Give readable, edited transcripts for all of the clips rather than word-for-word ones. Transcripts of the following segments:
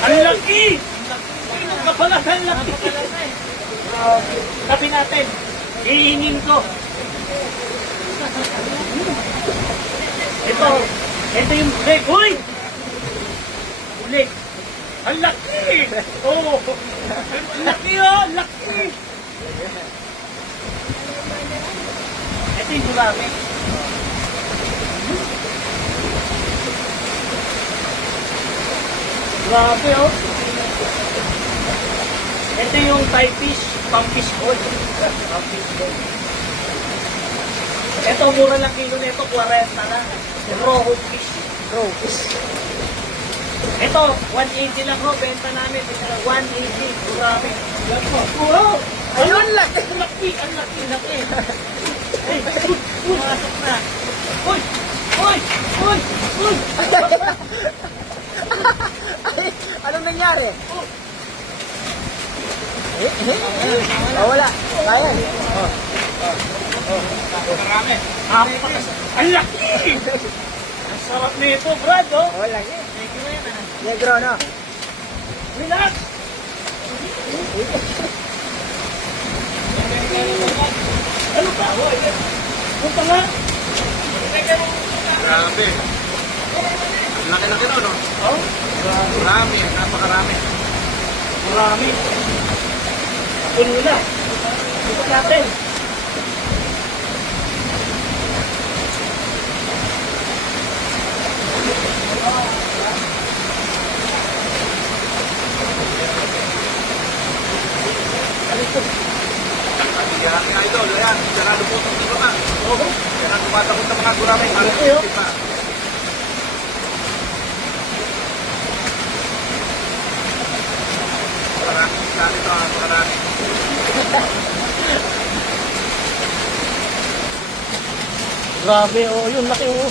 Ang laki! Ang kapalat, ang laki! Tabi natin. Hihingin ko. Ito yung leg. Uy! Leg. Ang laki! Oh! Ang laki oh! Ang laki! Ito yung gulami. Grabe oh! Ito yung Thai fish, pamfish bowl. Pamfish bowl. Ito, mura lang kilo nito, 40 lang. Raw fish. Raw fish. Ito, 180 lang ho, benta namin. 180, grabe. Wow! Ayun, laki! Ang laki, ang laki, laki. Ay, pumasok na. Uy! Uy! Uy! Uy! Ay, anong nangyari? Wala. Kaya. Marami. Ang laki! Ang sarap nito, Brad, oh. Laki. Negro, no? Relax! Ano ba? Punta nga. Grabe. Laki-laki no, no? Oh? Marami, napakarami. Marami. Puno na. Ikot natin. Yan, idol, ayan. Diyan na luputong dito na. Oo. Diyan na tumatakot ng mga gurami. Laki, oh. Marami. Saan ito, marami. Grabe, oh. Yun, laki, oh.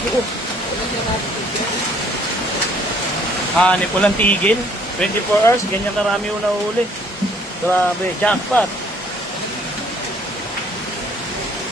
Hanip ko lang tigil. 24 hours, ganyan karami yung nahuli. Grabe, jackpot.